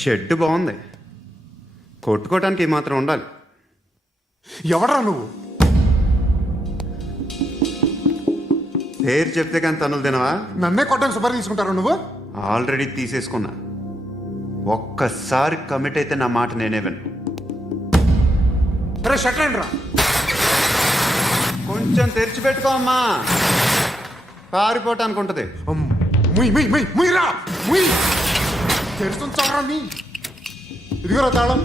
Shed బాగుంది, కొట్టుకోవటానికి మాత్రం ఉండాలి. ఎవడ్రా నువ్వు? పేరు చెప్తే కానీ తనులు తినవా? నన్నే కొట్టడానికి సుపారీ తీసుకుంటారా నువ్వు? ఆల్రెడీ తీసేసుకున్నా. ఒక్కసారి కమిట్ అయితే నా మాట నేనే విను. అరే షట్ రా, కొంచెం తెరిచిపెట్టుకో అమ్మా, పారిపోవటానికి ఉంటుంది. ముయ్యరా ముయ్, తెరుస్తుంచారా నీ? ఇదిగోరా తాళం.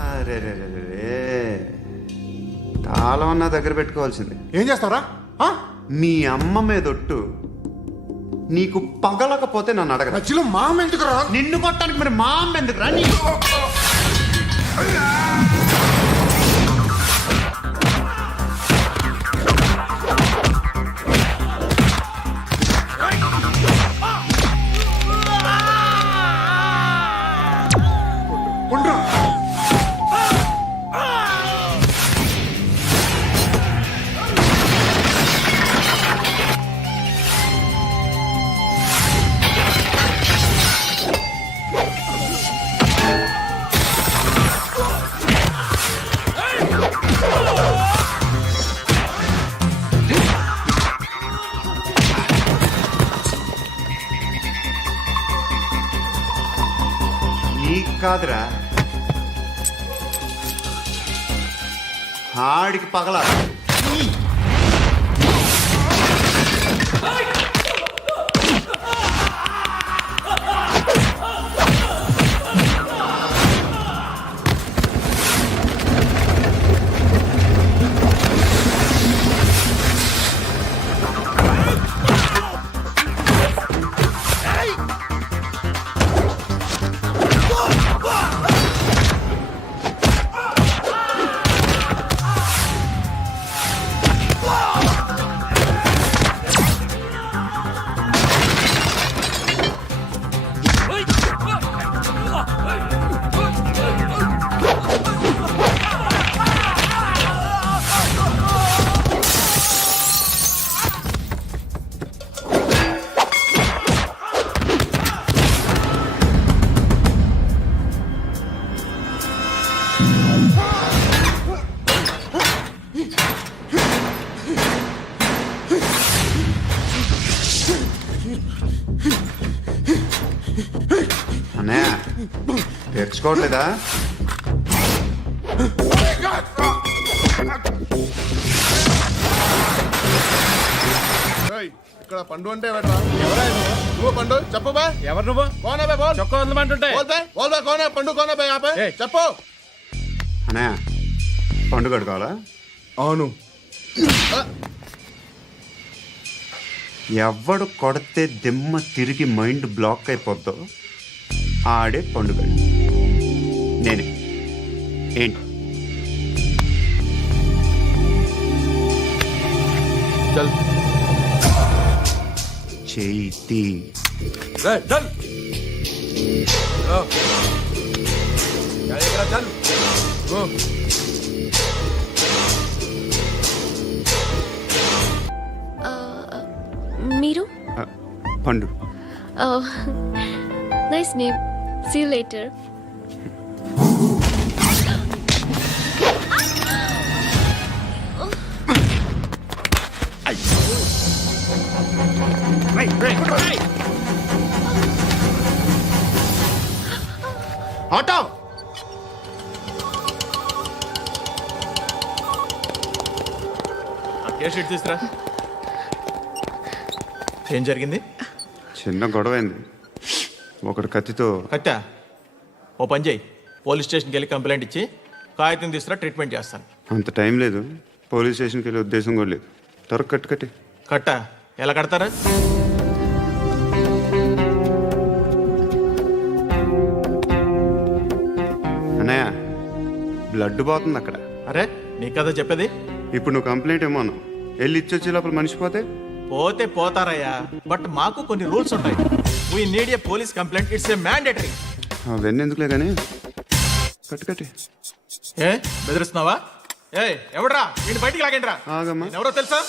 అరే తాళం అన్న దగ్గర పెట్టుకోవాల్సింది. ఏం చేస్తావరా? మీ అమ్మ మీదొట్టు, నీకు పగలకపోతే నన్ను అడగరా. మధ్యలో మామ ఎందుకు రా? నిన్ను కొట్టడానికి మరి మా అమ్మ ఎందుకు రా? నీకు కాదురా, ఆడికి పగల. అన్నయ్య తెచ్చుకోవట్లేదా? ఇక్కడ పండు అంటే నువ్వు పండు చెప్పు బా. ఎవరు నువ్వు? కోనా బే బోల్. చొక్కా వదలమంటుంటే కోనా పండు కోనా బే ఆపే చెప్పు. అన్నయ్య పండు కడుకోవాలా? అవును. ఎవడు కొడితే దిమ్మ తిరిగి మైండ్ బ్లాక్ అయిపోద్దో ఆడే పండుగ. నేనే. ఏంటి? చేతి మీరు? Pandu. Nice name. See you later. Auto sheet తీసుకురా. ఏం జరిగింది? చిన్న గొడవ అయింది. ఒకటి కత్తితో. కట్టా? ఓ పని చేయి, పోలీస్ స్టేషన్కి వెళ్ళి కంప్లైంట్ ఇచ్చి కాగితం తీసుకురా, ట్రీట్మెంట్ చేస్తాను. అంత టైం లేదు, పోలీస్ స్టేషన్కి వెళ్ళే ఉద్దేశం కూడా లేదు. త్వరగా కట్టి. కట్టా? ఎలా కడతారా? అన్నయ్య బ్లడ్ పోతుంది అక్కడ. అరే నీ కదా చెప్పేది. ఇప్పుడు నువ్వు కంప్లైంట్ ఏమో అన్నావు, వెళ్ళి ఇచ్చొచ్చే లోపల మనిషి పోతే పోతే పోతారయ్యా, బట్ మాకు కొన్ని రూల్స్ ఉంటాయి. We need a police complaint, it's a mandatory. అవన్నీ ఎందుకులే కానీ కట్టి. ఏ బెదిరిస్తున్నావా? ఏ ఎవడ్రా వీడిని బయటికి లాగండి రా. ఆగమ్మా. నేనెవరో తెలుసా?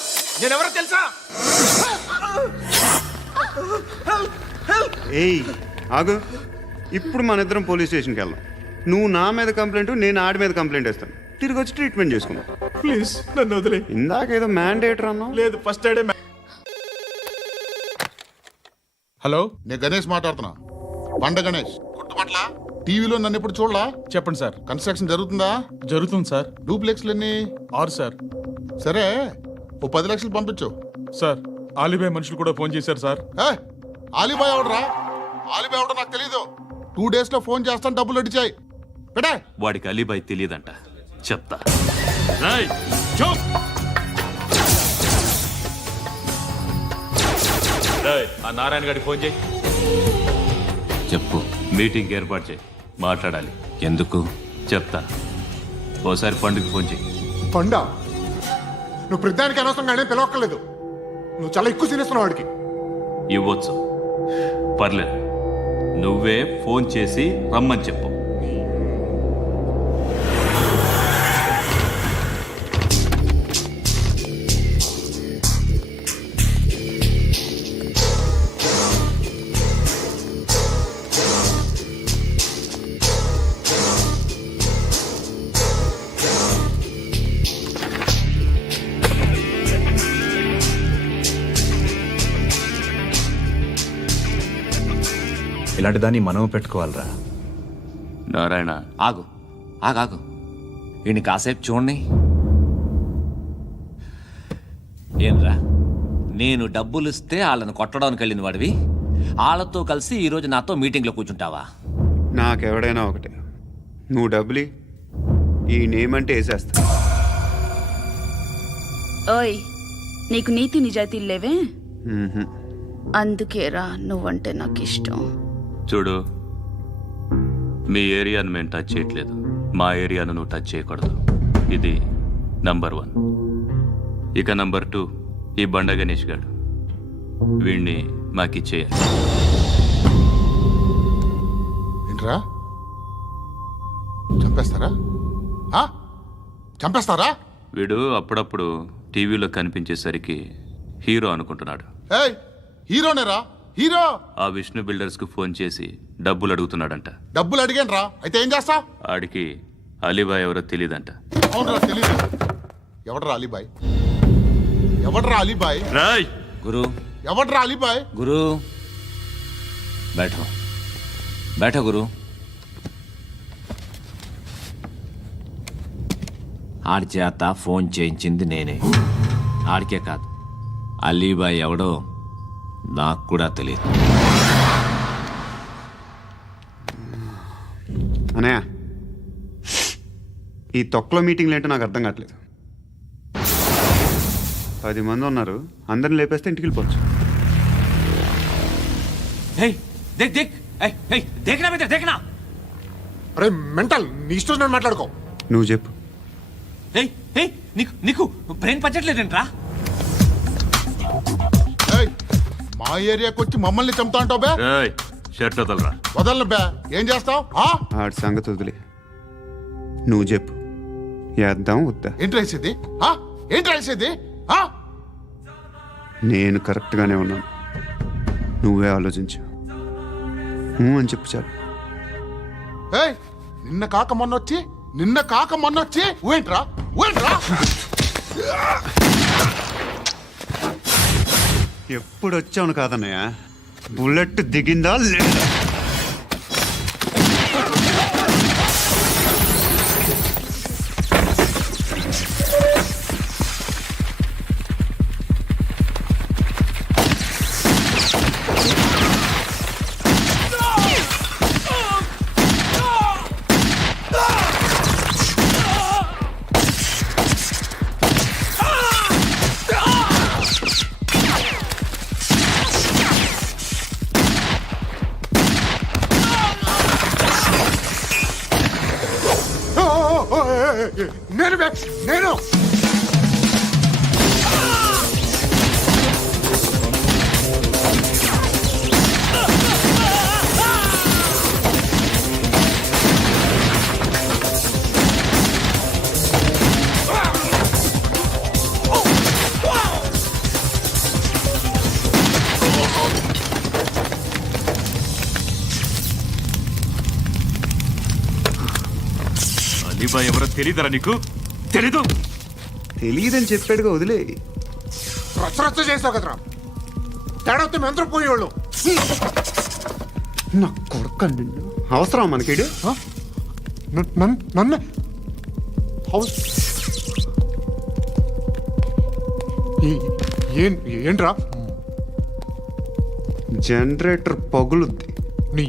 ఏయ్ ఆగు, ఇప్పుడు మన ఇద్దరం పోలీస్ స్టేషన్కి వెళ్దాం. నువ్వు నా మీద కంప్లైంట్, నేను ఆడి మీద కంప్లైంట్ వేస్తాను. తిరిగి వచ్చి ట్రీట్మెంట్ చేసుకుందాం. ప్లీజ్ నన్ను వదిలే. ఇందాక ఏదో మ్యాండేటర్ అన్నావు. లేదు, ఫస్ట్ ఎయిడే హలో, నేను గణేష్ మాట్లాడుతున్నా. బండ గణేష్ గుర్తుపట్ల. టీవీలో నన్ను ఎప్పుడు చూడలా? చెప్పండి సార్. కన్స్ట్రక్షన్ జరుగుతుందా? జరుగుతుంది సార్. డూప్లెక్స్లు ఎన్ని? 6 సార్. సరే, ఓ 10 లక్షలు పంపించు. సార్, ఆలిబాయ్ మనుషులు కూడా ఫోన్ చేశారు సార్. ఆలిబాయ్ ఎవడరా? ఆలిబాయ్ ఎవడో నాకు తెలీదు. 2 days లో ఫోన్ చేస్తాను, డబ్బులు అడిచాయి. పెట్టే. వాడికి అలీబాయ్ తెలియదంట, చెప్తా. రేయ్, చూప్. రేయ్, ఆ నారాయణ గారికి ఫోన్ చేయి. చెప్పు. మీటింగ్ ఏర్పాటు చేయి, మాట్లాడాలి. ఎందుకు చెప్తా. ఓసారి పండుగ ఫోన్ చేయి. పండా, నువ్వు ప్రతిదానికి అనవసరంగానే పిలవక్కర్లేదు. నువ్వు చాలా ఎక్కువ సీనిస్తున్నావు వాడికి. ఇవ్వచ్చు, పర్లేదు. నువ్వే ఫోన్ చేసి రమ్మని చెప్పు. ఇలాంటి దాన్ని మనం పెట్టుకోవాలరా. నారాయణ, ఆగు ఆగాగు, ఈయన కాసేపు చూడండి. ఏంరా, నేను డబ్బులు ఇస్తే వాళ్ళని కొట్టడానికి వెళ్ళిన వాడివి, వాళ్ళతో కలిసి ఈరోజు నాతో మీటింగ్లో కూర్చుంటావా? నాకెవడైనా ఒకటే, నువ్వు డబ్బులి, ఈ నేమ్ అంటే వేసేస్తా. ఓయ్, నీకు నీతి నిజాయితీలు లేవే? మ్మ్హ్మ్. అందుకేరా నువ్వంటే నాకు ఇష్టం. చూడు, మీ ఏరియాను మేము టచ్ చేయట్లేదు, మా ఏరియాను నువ్వు టచ్ చేయకూడదు. ఇది నంబర్ 1. ఇక నంబర్ 2, ఈ బండ గణేష్ గాడు, వీణ్ణి మాకిచ్చేయాలి. ఏంట్రా, చంపేస్తారా? చంపేస్తారా? వీడు అప్పుడప్పుడు టీవీలో కనిపించేసరికి హీరో అనుకుంటున్నాడు. ఏయ్, హీరోనేరా, హీరో. ఆ విష్ణు బిల్డర్స్ కు ఫోన్ చేసి డబ్బులు అడుగుతున్నాడంట. డబ్బులు అడిగాను రా, అయితే ఏం చేస్తా? ఆడికి అలీబాయ్ ఎవరో తెలియదంట. అవునరా, తెలీదు. ఎవడరా అలీబాయ్? ఎవడరా అలీబాయ్? రాయ్ గురు, ఎవడరా అలీబాయ్? గురు బైఠో బైఠో గురు. ఆడి చేత ఫోన్ చేయించింది నేనే. ఆడికే కాదు, అలీబాయ్ ఎవడో నాకు కూడా తెలియదు. అనయ్య, ఈ తొక్కలో మీటింగ్లు ఏంటో నాకు అర్థం కావట్లేదు. 10 మంది ఉన్నారు, అందరిని లేపేస్తే ఇంటికి వెళ్ళిపోవచ్చు. అరే మెంటల్, నీ ఇష్టం నేను మాట్లాడుకో. నువ్వు చెప్పు. నీకు బ్రెయిన్ పచ్చట్లేదంట్రా? ఏయ్, మా ఏరియాకి వచ్చి మమ్మల్ని చంపుతా అంటావు బే? రాయ్, షర్ట్ వదలరా. వదలను బే. ఏం చేస్తావు? ఆడి సంగతి వదిలే, నువ్వు చెప్పు. వేద్దాం వద్దా? ఏంటి రాసేది? ఏంటి రాసేది? నేను కరెక్ట్గానే ఉన్నాను, నువ్వే ఆలోచించు. అని చెప్పు చాలు. ఏయ్, నిన్న కాక మొన్నొచ్చి ఊయంట్రా. ఎప్పుడు వచ్చావును కాదన్నయ్య, బుల్లెట్ దిగిందా లేదా? నేను బే, నేను. అలీబాయ్ ఎవరో తెలీదరా నీకు? తెలీదు. తెలియదని చెప్పాడుగా, వదిలే. రచ్చ చేసావు కదరా. తేడా వస్తే మెంతరం పోయేవాళ్ళు. నా కొడుకు నిన్ను అవసరం మనకిడు. నన్ను హౌస్ ఏంట్రా? జనరేటర్ పగులుద్ది. నీ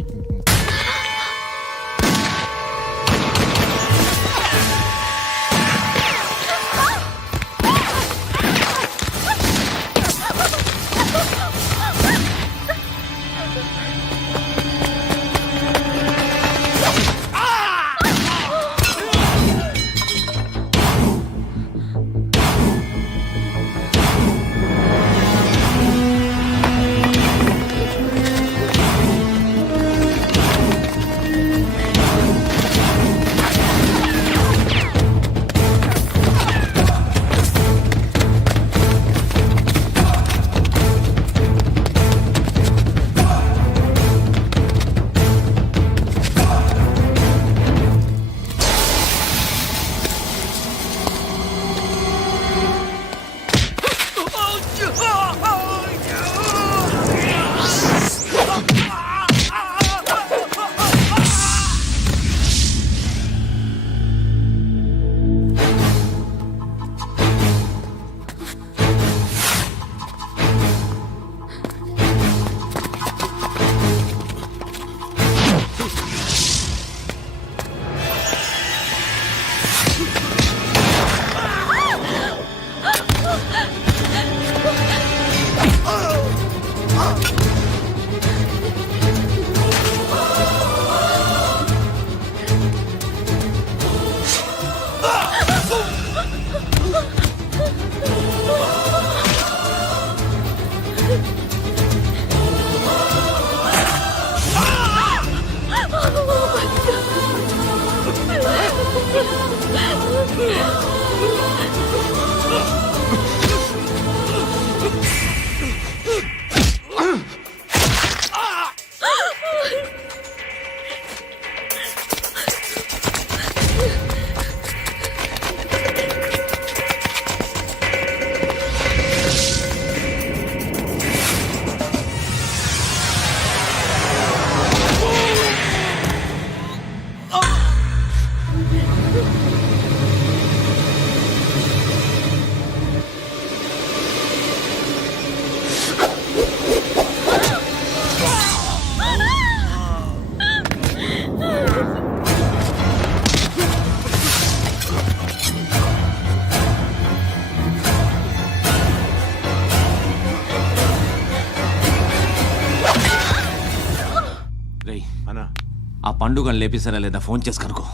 ఆ పండుగను లేపేసారా లేదా ఫోన్ చేసి కనుకో.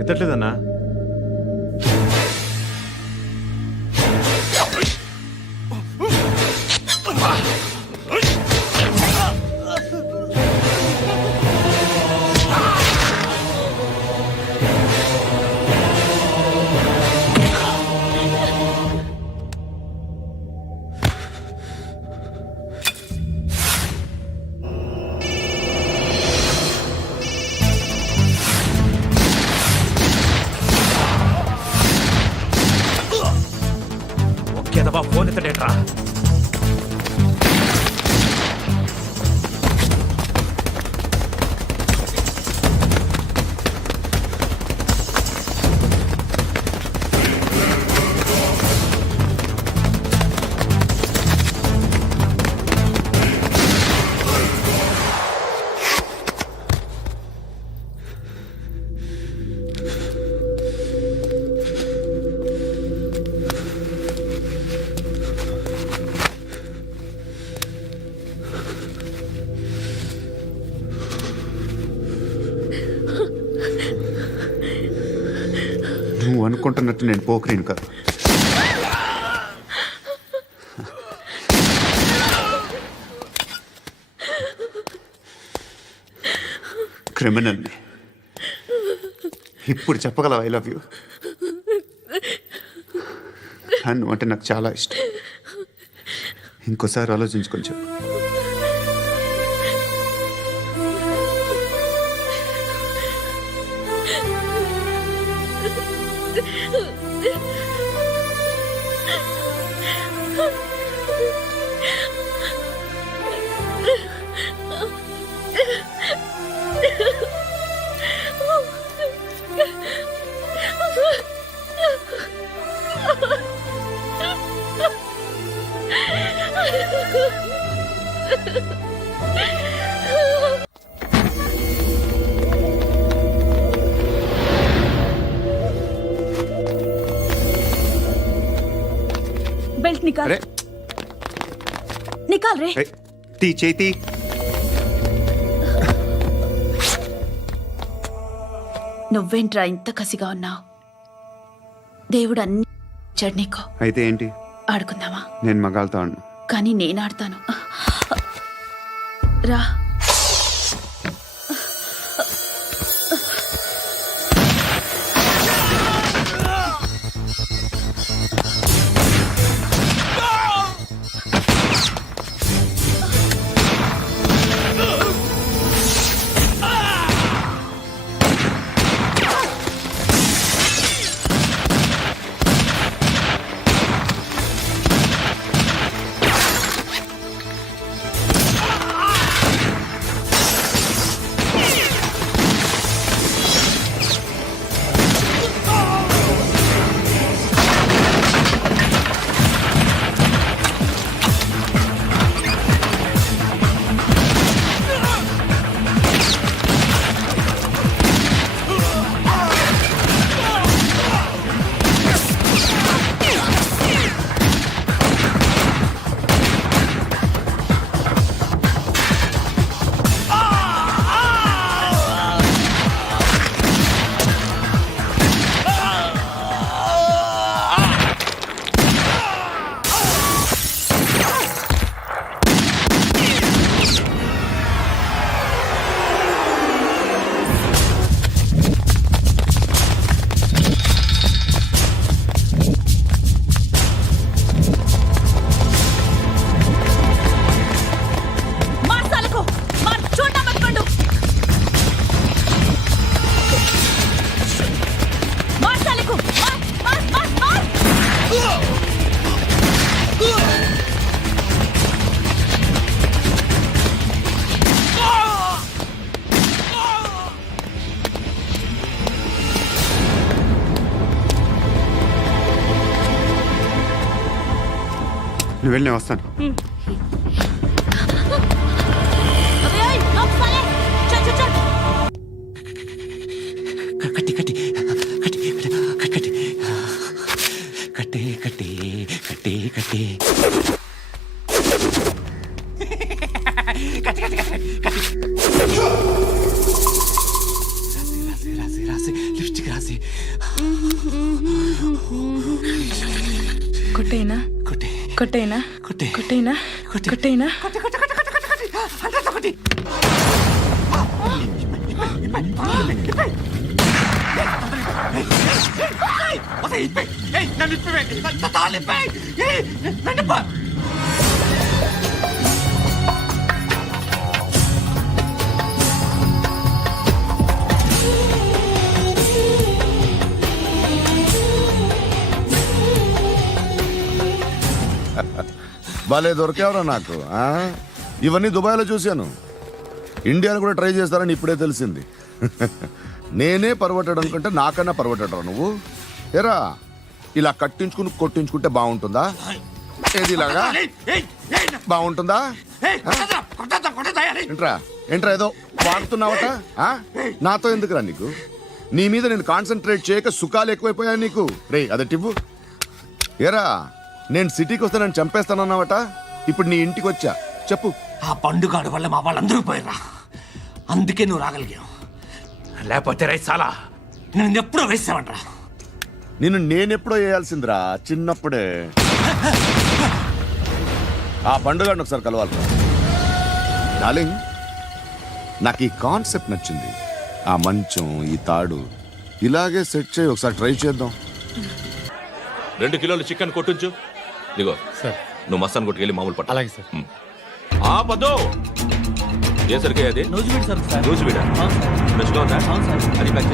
ఎత్తట్లేదన్నా. ఫోన్ ఎత్తడేట్రా? నువ్వు అనుకుంటున్నట్టు నేను పోకరీను కదా. క్రిమినల్ని. ఇప్పుడు చెప్పగలవు ఐ లవ్ యూ. నువ్వు అంటే నాకు చాలా ఇష్టం. ఇంకోసారి ఆలోచించుకొని చెప్పు. बेल्ट निकाल अरे निकाल रे ए, తీ చేతి నువ్వేంట్రా ఇంత కసిగా ఉన్నావు దేవుడు అన్ని ఇచ్చాడు నీకు అయితే ఏంటి ఆడుకుందామా నేను మగాళ్ళతో ఆడను కానీ నేను ఆడతాను రా నువ్వు వెళ్ళి నేను వస్తాను కట్టి కట్టి కట్టి కట్టి కట్టి కట్టి కట్టి కట్టి రాసి రాసి లిప్స్టిక్ రాసి కొట్టేనా కొట్టే కొట్టేనా కొట్టే కొట్టేనా కొట్టేనా భలే దొరికేవరా నాకు ఆ? ఇవన్నీ దుబాయ్లో చూశాను ఇండియాలో కూడా ట్రై చేస్తారని ఇప్పుడే తెలిసింది నేనే పర్వటాడు అనుకుంటే నాకన్నా పర్వటాడు నువ్వు ఎరా ఇలా కట్టించుకుని కొట్టించుకుంటే బాగుంటుందా ఏది ఇలాగా బాగుంటుందా ఏంట్రా ఏంట్రా ఏదో వాడుతున్నావట ఆ? నాతో ఎందుకురా నీకు నీ మీద నేను కాన్సన్ట్రేట్ చేయక సుఖాలు ఎక్కువైపోయాయి నీకు రే అదటివ్వు ఏరా నేను సిటీకి వస్తే నన్ను చంపేస్తానన్నావట ఇప్పుడు నీ ఇంటికి వచ్చా చెప్పు ఆ పండుగాడు వల్ల మా వాళ్ళందరూ పోయిరా అందుకే నువ్వు రాగలిగావు లేకపోతే రైసాలా నేను ఎప్పుడో వేసావంట్రా నిన్ను నేనెప్పుడో వేయాల్సిందిరా చిన్నప్పుడే ఆ పండుగను ఒకసారి కలవాలి డార్లింగ్ నాకు ఈ కాన్సెప్ట్ నచ్చింది ఆ మంచం ఈ తాడు ఇలాగే సెట్ చేయి ఒకసారి ట్రై చేద్దాం 2 కిలోలు చికెన్ కొట్టించు ఇదిగో సార్ నువ్వు మస్తాన్ కొట్టుకెళ్ళి మామూలు పట్టు అలాగే సార్ ఆ పద్దు ఏ సరికి అది నూజివీడు సార్ సార్ నూజివీడా ఫ్రెష్గా ఉందా అది ప్యాక్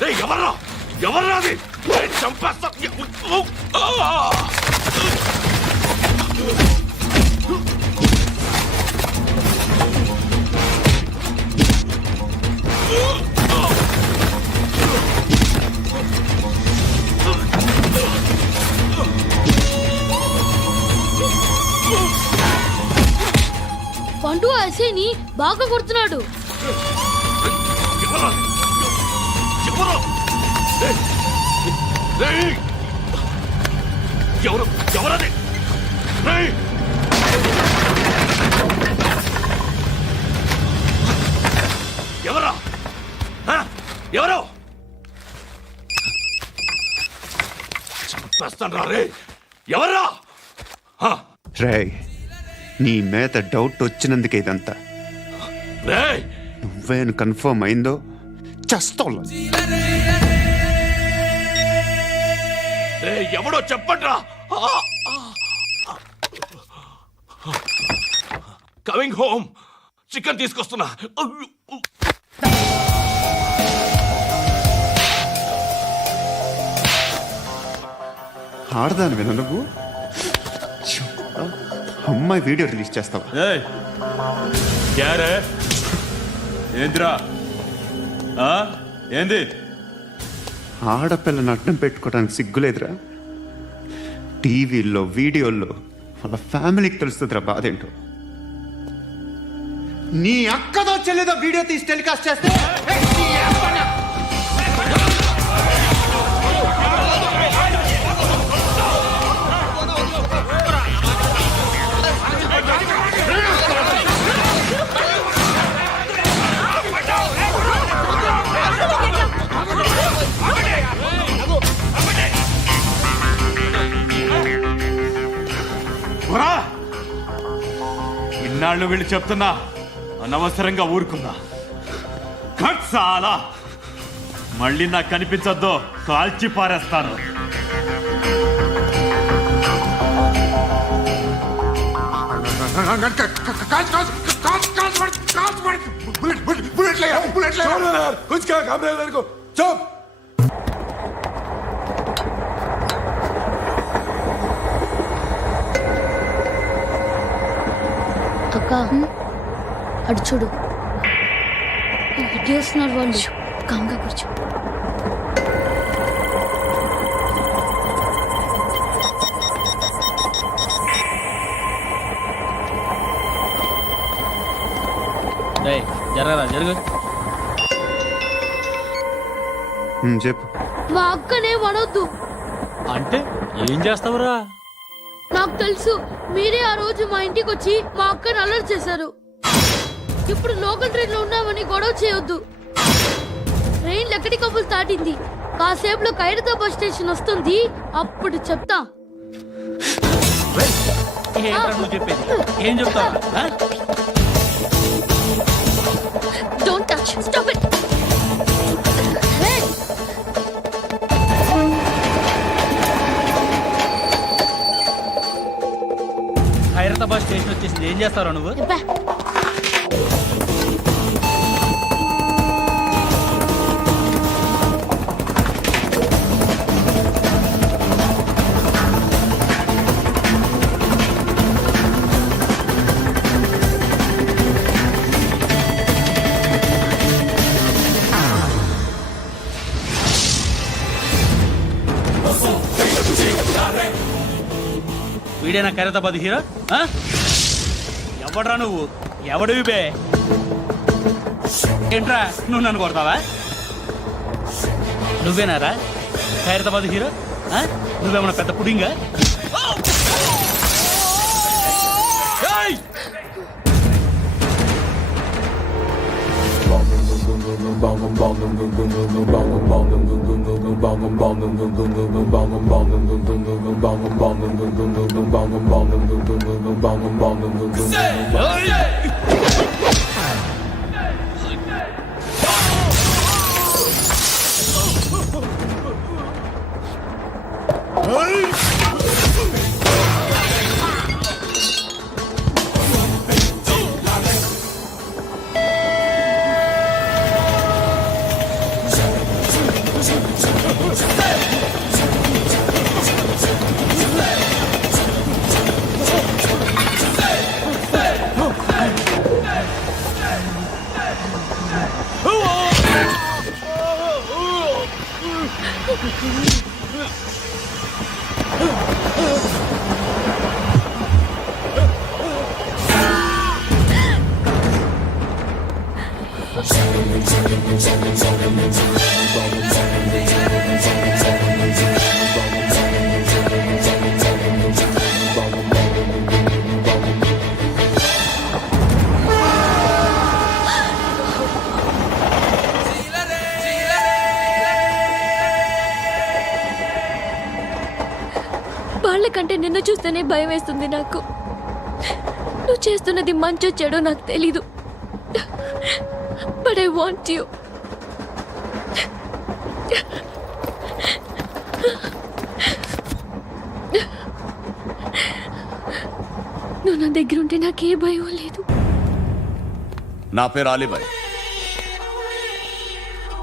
చేయి ఎవర్రా ఎవర్రా అది చంపేస్తా బాగా కొడుతున్నాడు. ఎవరది? ఎవరా? ఎవరు? చంపేస్తాను రే. ఎవరా? రేయ్, నీ మీద డౌట్ వచ్చినందుకే ఇదంతా. రే నువ్వేను కన్ఫర్మ్ అయిందో చస్తావు. రే ఎవడో చెప్పండ్రా. Coming home. చికెన్ తీసుకొస్తున్నా. ఆడదాను విన నువ్వు. అమ్మాయి వీడియో రిలీజ్ చేస్తావా? ఏంద్రా ఏంది? ఆడపిల్లని అడ్డం పెట్టుకోవడానికి సిగ్గులేదురా? టీవీల్లో వీడియోల్లో వాళ్ళ ఫ్యామిలీకి తెలుస్తుందిరా బాధేంటో. నీ అక్కదో చెల్లిదో వీడియో తీసి టెలికాస్ట్ చేస్తే ఇన్నాళ్ళు వీళ్ళు చెప్తున్నా అనవసరంగా ఊరుకుందా. చాలా మళ్ళీ నాకు కనిపించొద్దు, కాల్చి పారేస్తాను. అక్క అడు చూడు, ఇటు వస్తున్నారు వాళ్ళు. కామ్గా కూర్చో. జరగరా జరుగు. చెప్పు. మా అక్కనే వనొద్దు. అంటే ఏం చేస్తావురా? నాకు తెలుసు, మీరే ఆ రోజు మా ఇంటికి వచ్చి మా అక్కని అలర్ట్ చేశారు. ఇప్పుడు లోకల్ ట్రైన్ లో ఉన్నామని గొడవ చేయొద్దు. ట్రైన్ లక్కడి కబుల్ దాటింది. కాసేపులో ఖైరతాబాద్ బస్ స్టేషన్ వస్తుంది, అప్పుడు చెప్తా. ఏం చెప్తావు? Don't touch, stop it. Khairatabad station వచ్చేసింది. ఏం చేస్తావు నువ్వు? వీడేనా ఖైరతాబాద్ హీరో? ఎవడ్రా నువ్వు? ఎవడివి బే? ఏంట్రా నువ్వు నన్ను కొడతావా? నువ్వేనారా ఖైరతాబాద్ హీరో? నువ్వేమన్నా పెద్ద పుడింగా? వాళ్ళకంటే నిన్ను చూస్తేనే భయం వేస్తుంది నాకు. నువ్వు చేస్తున్నది మంచో చెడో నాకు తెలీదు, బట్ ఐ వాంట్ యూ. నువ్వు నా దగ్గర ఉంటే నాకే భయం లేదు. నా పేరు అలీబాయ్.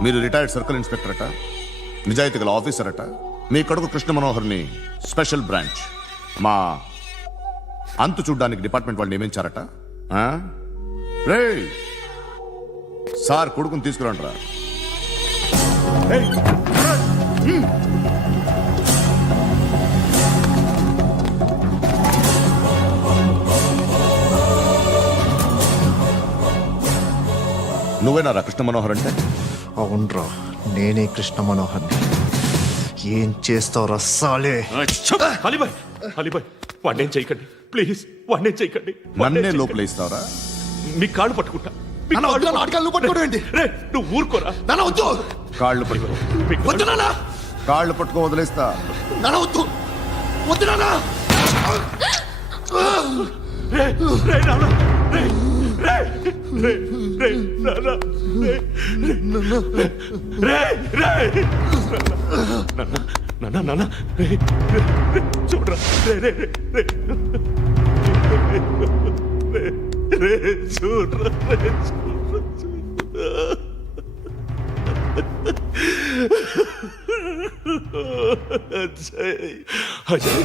మీరు రిటైర్డ్ సర్కిల్ ఇన్స్పెక్టర్ అట, నిజాయితీ గల ఆఫీసర్ అట. మీ కొడుకు కృష్ణ మనోహర్ని స్పెషల్ బ్రాంచ్ మా అంతు చూడ్డానికి డిపార్ట్మెంట్ వాళ్ళు నియమించారట. రే సార్ కొడుకుని తీసుకురండి రా. నువ్వేనా కృష్ణ మనోహర్ అంటే? అవునరా, నేనే కృష్ణ మనోహర్. ఏం చేస్తావు రస్సాలే? అలీబాయ్, అలీబాయ్, వాడినేం చేయకండి ప్లీజ్, వాడినేం చేయకండి. నన్నే లోపల ఇస్తావరా? మీ కాళ్ళు పట్టుకుంటా. మీ నాన్న వద్దు, కాళ్ళు నాటకాలు నువ్వు పట్టుకోవడం ఏంటి? రే, నువ్వు ఊరుకోరా. నాన్న వద్దు, కాళ్ళు పట్టుకో. మీ కాళ్ళు- వద్దు నాన్న, కాళ్ళు పట్టుకో వదిలేస్తా. నాన్న వద్దు, వద్దు నాన్న. రే, రే, నాన్న, రే, రే, రే, రే, నాన్న, రే, రే, రే, నాన్న, నాన్న, రే, రే, రే, చూడరా, రే, రే, రే, రే, రే, రే, చూడరా, రే, చూడరా, అజయ్, అజయ్,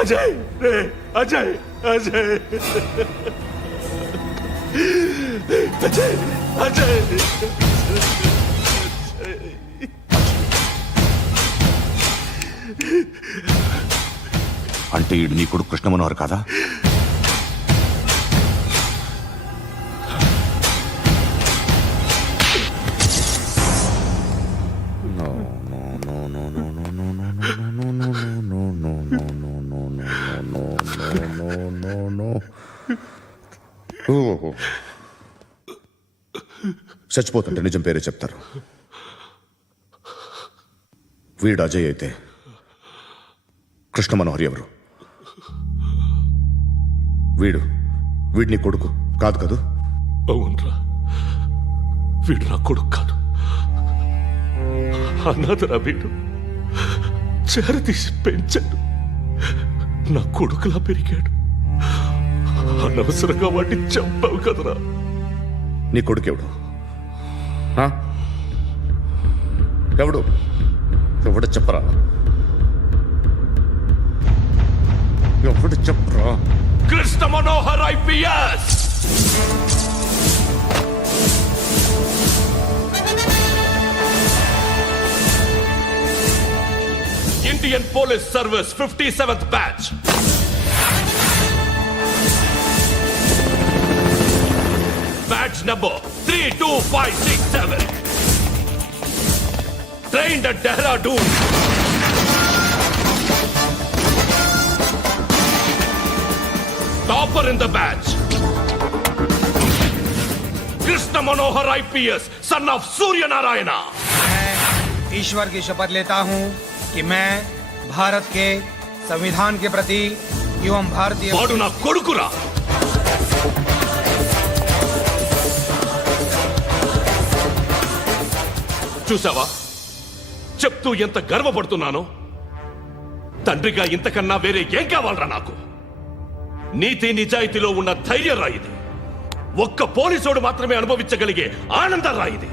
అజయ్, రే, అజయ్, అజయ్, అజయ్, అజయ్, అంటే ఈడు నీ కొడుకు కృష్ణ మనోహర్ కాదా? చచ్చిపోతుంటే నిజం పేరే చెప్తారు. వీడు అజయ్ అయితే కృష్ణ మనోహర్ ఎవరు? వీడిని కొడుకు కాదు కదూ? అవునరా, వీడు నా కొడుకు కాదు, అనాథరా. వీడు చేరతీసి పెంచాడు, నా కొడుకులా పెరిగాడు. అనవసరంగా వాడిని చంపావు కదరా. నీ కొడుకెవడు? ఎవడు? ఎవడు చెప్పరా? ఎవడు చెప్పరా? Krishna Manohar IPS. Indian police service 57th batch. Batch number 32567. Trained at Dehradun. Topper in the batch. Krishna Manohar IPS, son of Surya Narayana. मैं ईश्वर की शपथ लेता हूँ कि मैं भारत के संविधान के प्रति एवं भारतीय వాడు నా కొడుకురా. చూసావా, చెప్తూ ఎంత గర్వపడుతున్నానో. తండ్రిగా ఇంతకన్నా వేరే ఏం కావాలరా నాకు? నీతి నిజాయితీలో ఉన్న ధైర్యం రా ఇది. ఒక్క పోలీసోడు మాత్రమే అనుభవించగలిగే ఆనందం రా ఇది.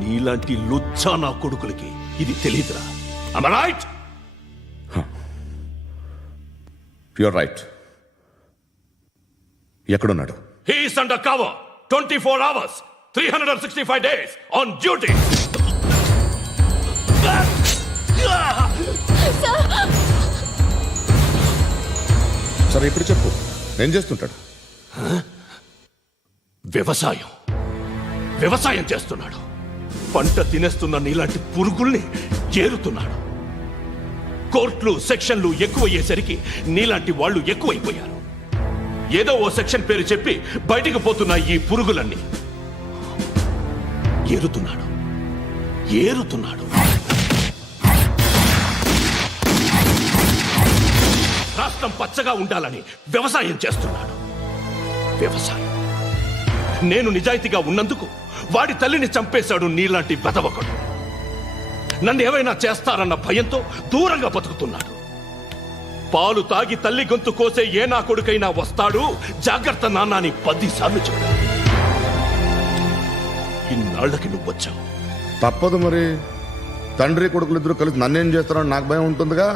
నీలాంటి లుచ్చా నా కొడుకులకి ఇది తెలీదురా. Am I right? You're right. ఎక్కడున్నాడు? He is under cover 24 hours 365 days on duty. సరే ఇప్పుడు చెప్పు, ఏం చేస్తుంటాడు? వ్యవసాయం వ్యవసాయం చేస్తున్నాడు. పంట తినేస్తున్న నీలాంటి పురుగుల్ని ఏరుతున్నాడు. కోర్టులు సెక్షన్లు ఎక్కువయ్యేసరికి నీలాంటి వాళ్ళు ఎక్కువైపోయారు. ఏదో ఓ సెక్షన్ పేరు చెప్పి బయటికి పోతున్న ఈ పురుగులన్నీ ఏరుతున్నాడు. రాష్ట్రం పచ్చగా ఉండాలని వ్యవసాయం చేస్తున్నాడు. వ్యవసాయం. నేను నిజాయితీగా ఉన్నందుకు వాడి తల్లిని చంపేశాడు నీలాంటి బెదవకుడు. నన్ను ఏమైనా చేస్తారన్న భయంతో దూరంగా బతుకుతున్నాడు. పాలు తాగి తల్లి గొంతు కోసే ఏ నా కొడుకైనా వస్తాడు, జాగ్రత్త నాన్న అని 10 సార్లు చెప్పాడు. ఇన్నాళ్ళకి నువ్వు వచ్చావు. తప్పదు మరి. తండ్రి కొడుకులు ఇద్దరు కలిసి నన్నేం చేస్తారని నాకు భయం ఉంటుందిగా.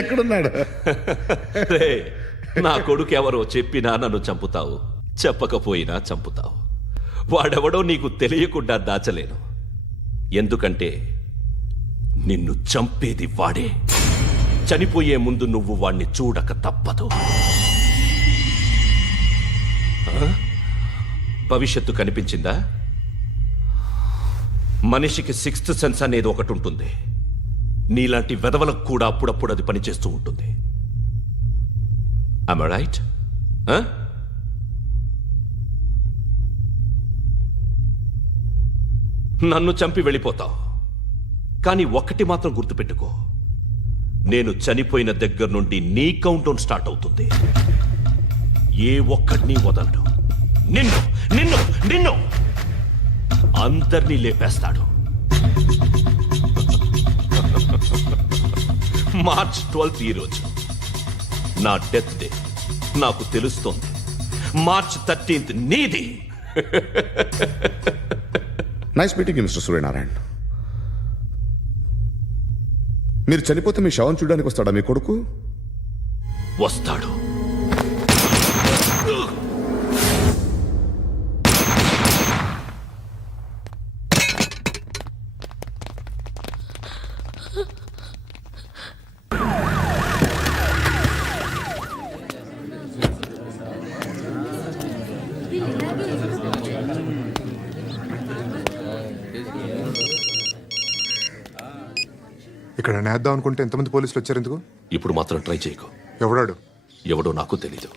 ఎక్కడున్నాడు? రే, నా కొడుకు ఎవరో చెప్పినా నన్ను చంపుతావు, చెప్పకపోయినా చంపుతావు. వాడెవడో నీకు తెలియకుండా దాచలేను. ఎందుకంటే నిన్ను చంపేది వాడే. చనిపోయే ముందు నువ్వు వాణ్ణి చూడక తప్పదు. భవిష్యత్తు కనిపించిందా? మనిషికి 6th సెన్స్ అనేది ఒకటి ఉంటుంది. నీలాంటి వెధవలకు కూడా అప్పుడప్పుడు అది పనిచేస్తూ ఉంటుంది. Am I right? నన్ను చంపి వెళ్ళిపోతావు. కానీ ఒక్కటి మాత్రం గుర్తుపెట్టుకో, నేను చనిపోయిన దగ్గర నుండి నీ కౌంటౌన్ స్టార్ట్ అవుతుంది. ఏ ఒక్కడిని వదలడు. నిన్ను నిన్ను నిన్ను అందరినీ లేపేస్తాడు. మార్చ్ 12th ఈ రోజు నా డెత్ డే. నాకు తెలుస్తోంది. మార్చ్ 13th నీది. Nice meeting mister Suryanarayana. మీరు చనిపోతే మీ శవం చూడడానికి వస్తాడా మీ కొడుకు? వస్తాడు. ఇక్కడ నేద్దాం అనుకుంటే ఎంతమంది పోలీసులు వచ్చారు ఎందుకు? ఇప్పుడు మాత్రం ట్రై చేయకు. ఎవడాడు? ఎవడో నాకు తెలీదు.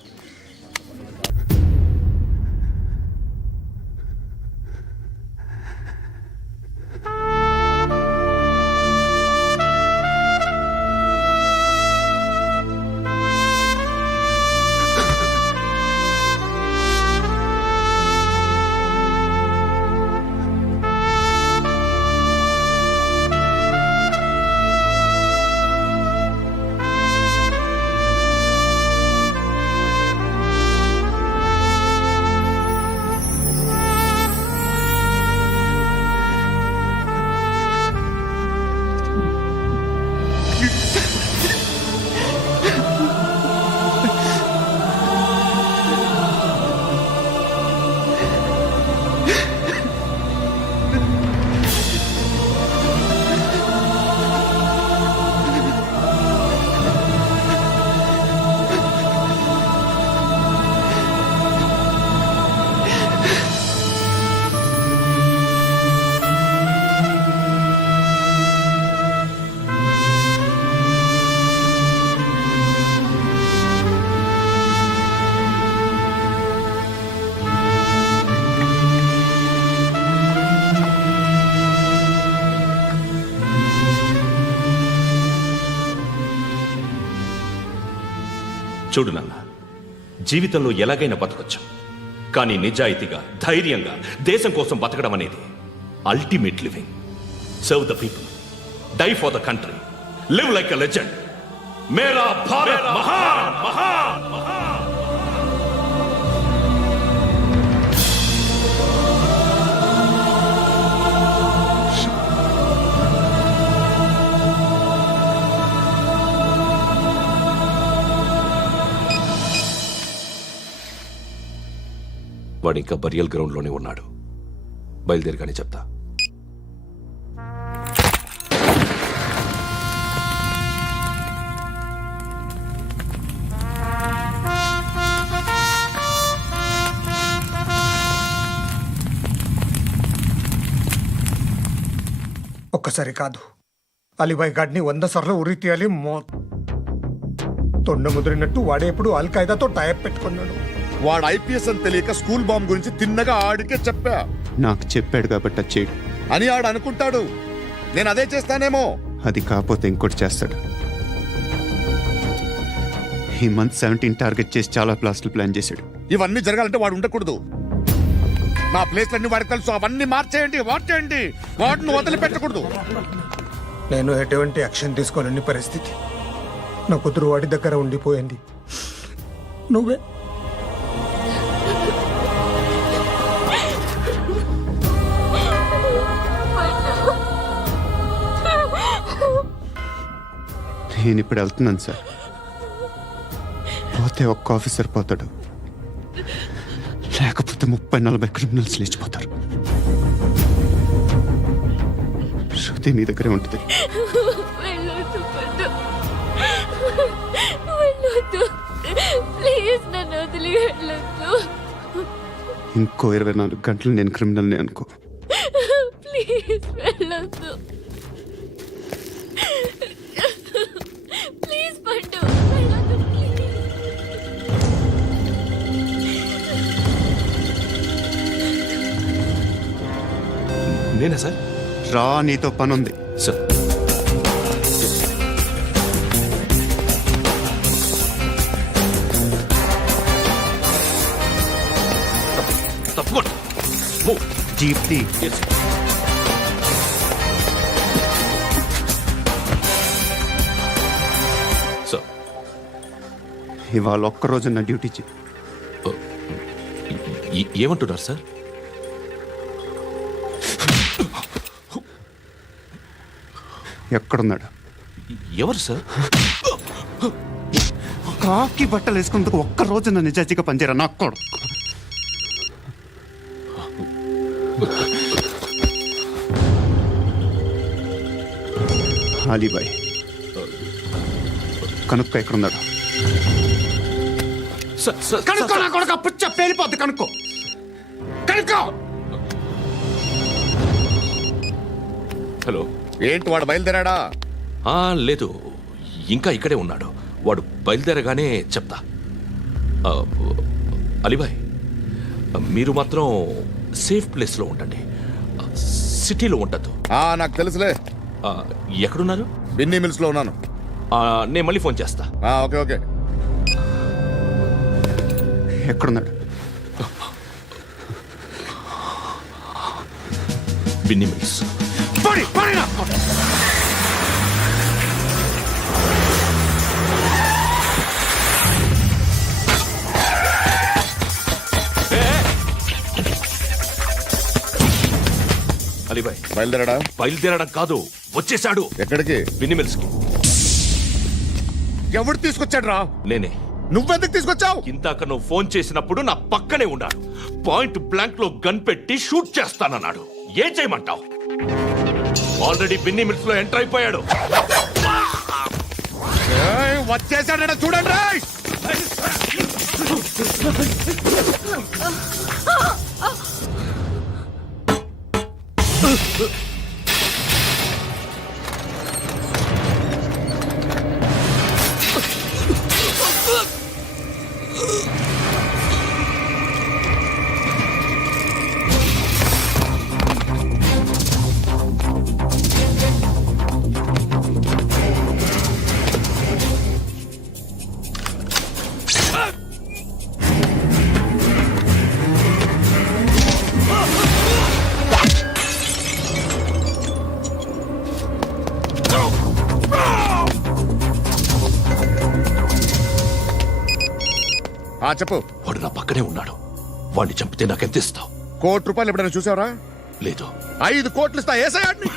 చూడు నాన్న, జీవితంలో ఎలాగైనా బతకొచ్చు. కానీ నిజాయితీగా, ధైర్యంగా దేశం కోసం బతకడం అనేది ultimate living. Serve the people, die for the country, live like a legend. మేరా భారత్ మహాన్ మహాన్ మహాన్. వాడు ఇంకా బరియల్ గ్రౌండ్లోనే ఉన్నాడు. బయలుదేరగానే చెప్తా. ఒక్కసారి కాదు, అలీబాయ్ గాడిని 100 సార్లు ఉరి తీయాలి. తొండ ముదిరినట్టు వాడేప్పుడు అల్ ఖైదాతో టైప్ పెట్టుకున్నాడు. వాడు ఐపీఎస్ అని తెలియక స్కూల్ బాంబ్ గురించి తిన్నగా ఆడికే చెప్పా నాకు చెప్పాడు కాబట్టి అది చేయడు. అని ఆడు అనుకుంటాడు. నేను అదే చేస్తానేమో. అది కాకపోతే ఇంకోటి చేస్తాడు. ఈ మంత్ 17 టార్గెట్ చేసి చాలా ప్లాస్టులు ప్లాన్ చేశాడు. ఇవన్నీ జరగాలంటే వాడు ఉండకూడదు. నా ప్లేస్లన్నీ వాడికి తెలుసు. అవన్నీ మార్చేయండి, వాటిని వదిలిపెట్టకూడదు. నేను ఎటువంటి యాక్షన్ తీసుకోలేని పరిస్థితి. నా కూతురు వాడి దగ్గర ఉండిపోయింది. నువ్వే నేను ఇప్పుడు వెళ్తున్నాను సార్. పోతే ఒక్క ఆఫీసర్ పోతాడు, లేకపోతే 30-40 క్రిమినల్స్ లేచిపోతారు. శృతి నీ దగ్గరే ఉంటుంది. ప్లీజ్ నన్ను వదిలి వెళ్ళొద్దు. ఇంకో 24 గంటలు నేను క్రిమినల్ని అనుకో. ప్లీజ్ వెళ్ళొద్దు. ప్లీజ్ పండు వెళ్ళొద్దు, ప్లీజ్. నేనా సార్? రా, నీతో పని ఉంది. సార్ తప్పకుండా జీప్తి సార్. ఇవాళ ఒక్కరోజు నా డ్యూటీ చేయి. ఏమంటున్నారు సార్? ఎక్కడున్నాడు? ఎవరు సార్? కాకి బట్టలు వేసుకున్నందుకు ఒక్కరోజు నా నిజాయితీగా పనిచేయరా నాకు కూడా. అలీబాయ్ కనుక్కో ఎక్కడున్నాడు. కనుక్కో నా కొడుకు. పుచ్చ పేలిపోద్ది. కనుక్కో. హలో, ఏంటి వాడు బయలుదేరాడా? లేదు, ఇంకా ఇక్కడే ఉన్నాడు. వాడు బయలుదేరగానే చెప్తా. అలీబాయ్, మీరు మాత్రం సేఫ్ ప్లేస్లో ఉండండి, సిటీలో ఉండద్దు. నాకు తెలుసులే. ఎక్కడున్నారు? బిన్నీ మిల్స్ లో ఉన్నాను. నేను మళ్ళీ ఫోన్ చేస్తా. Okay okay. ఎక్కడున్నాడు? బిన్నీ మిల్స్. అలీబాయ్ బయలుదేరాడా? బయలుదేరడం కాదు, వచ్చేసాడు. ఎక్కడికి? బిన్నీ మిల్స్ కి. ఎవడు తీసుకొచ్చాడు రా? నేనే. నువ్వెందుకు తీసుకొచ్చావు? ఇందాక నువ్వు ఫోన్ చేసినప్పుడు నా పక్కనే ఉన్నాడు. పాయింట్ బ్లాంక్ లో గన్ పెట్టి షూట్ చేస్తానన్నాడు. ఏం చేయమంటావు? ఆల్రెడీ బిన్నీ మిల్స్ లో ఎంటర్ అయిపోయాడు. వచ్చేసాడ చూడండి. చెప్పు. వాడు నా పక్కనే ఉన్నాడు. వాడిని చంపితే నాకెంత ఇస్తావు? ₹1 కోటి ఎప్పుడైనా చూసావరా? లేదు. 5 కోట్లు ఇస్తా. ఏసయాడిని.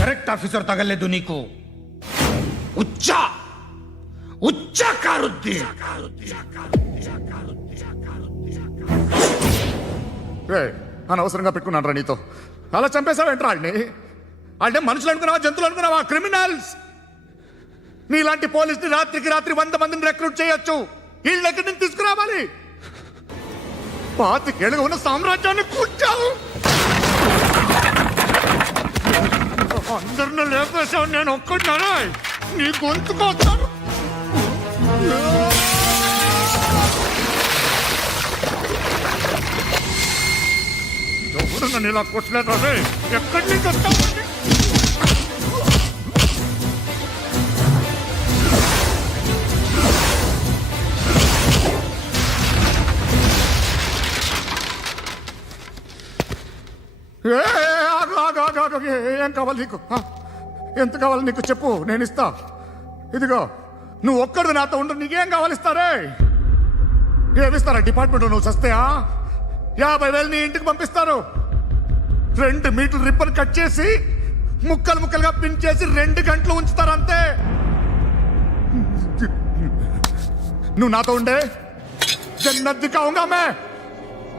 కరెక్ట్ ఆఫీసర్ తగలేదు నీకు. ఉచ్చా ఉచ్చా కారుద్ది. అనవసరంగా పెట్టుకున్నాను రా నీతో. అలా చంపేశావేంట్రా వాళ్ళని? అంటే మనుషులు అనుకున్నావా, జంతువులు అనుకున్నావా? క్రిమినల్స్. నీలాంటి పోలీసుని రాత్రికి రాత్రి 100 మందిని రిక్రూట్ చేయొచ్చు. వీళ్ళ దగ్గర నుంచి తీసుకురావాలి. 25 ఏళ్ళుగా ఉన్న సామ్రాజ్యాన్ని కూర్చావు. అందరిని లేపేశావు, నేను ఒక్కడినారా? నీ గొంతుకొస్తాను. ఎవరు నన్ను ఇలా కొట్టలేదా? ఎక్కడి నుంచి వస్తావు? ఏం కావాలి నీకు? ఎంత కావాలి నీకు చెప్పు, నేను ఇస్తా. ఇదిగో నువ్వు ఒక్కడిది నాతో ఉండు. నీకేం కావాలి ఇస్తారే? ఏమిస్తారా డిపార్ట్మెంట్? నువ్వు చస్తేయా 50,000 నీ ఇంటికి పంపిస్తారు. 2 మీటర్లు రిబ్బన్ కట్ చేసి ముక్కలు ముక్కలుగా పిన్ చేసి 2 గంటలు ఉంచుతారు అంతే. నువ్వు నాతో ఉండే జన్నత్ దిఖాऊंगा मैं,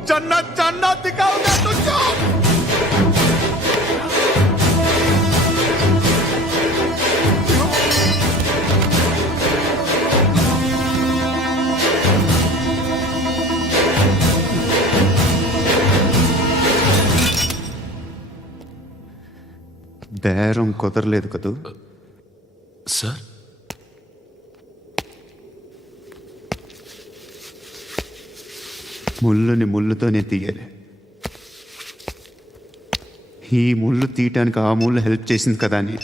జన్నత్ జన్నత్ దిఖాऊंगा तुझको. బేరం కుదరలేదు కదూ సార్? ముళ్ళుని ముళ్ళుతోనే తీయాలి. ఈ ముళ్ళు తీయటానికి ఆ ముళ్ళు హెల్ప్ చేసింది కదా అని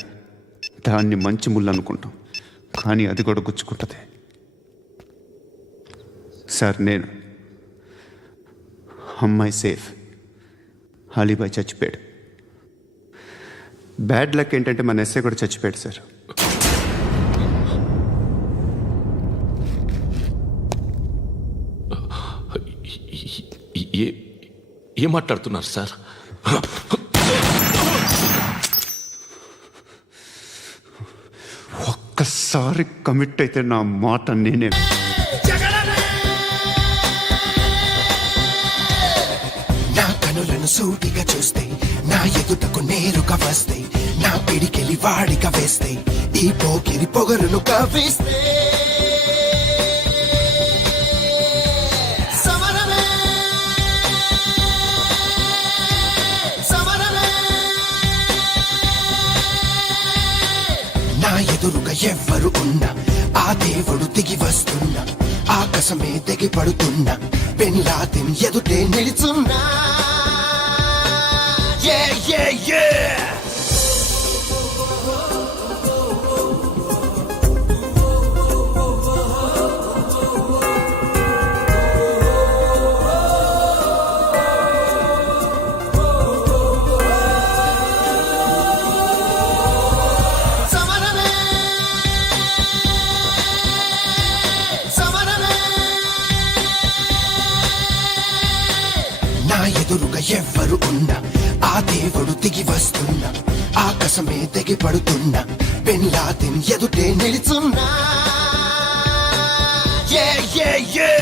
దాన్ని మంచి ముళ్ళు అనుకుంటాం, కానీ అది కూడా గుచ్చుకుంటుంది. సార్, నేను అమ్మాయి సేఫ్, అలీబాయ్ చచ్చిపోయాడు. బ్యాడ్ లక్ ఏంటంటే మన ఎస్ఐ కూడా చచ్చిపోయాడు సార్. ఏం మాట్లాడుతున్నారు సార్? ఒక్కసారి కమిట్ అయితే నా మాట నేనే. నా కనులను సూటిగా చూస్తే, నా ఎదుటకు నేరుగా వస్తే, నా పిడికెలి వాడిగా వేస్తే, ఈ పోకిరి పొగరును కవ్విస్తే, నా ఎదురుగా ఎవ్వరు ఉన్నా ఆ దేవుడు దిగి వస్తున్నా, ఆకాశమే దిగి పడుతున్నా, బిన్ లాదెన్ ఎదుటే నిలుచున్నా. Yeah, yeah, yeah! ఎవ్వరు ఉన్నా ఆ దేవుడు దిగి వస్తున్నా ఆకాశమే తెగి పడుతున్నా బిన్ లాదెన్ ఎదుటే నిలుచున్నా. Yeah, yeah, yeah.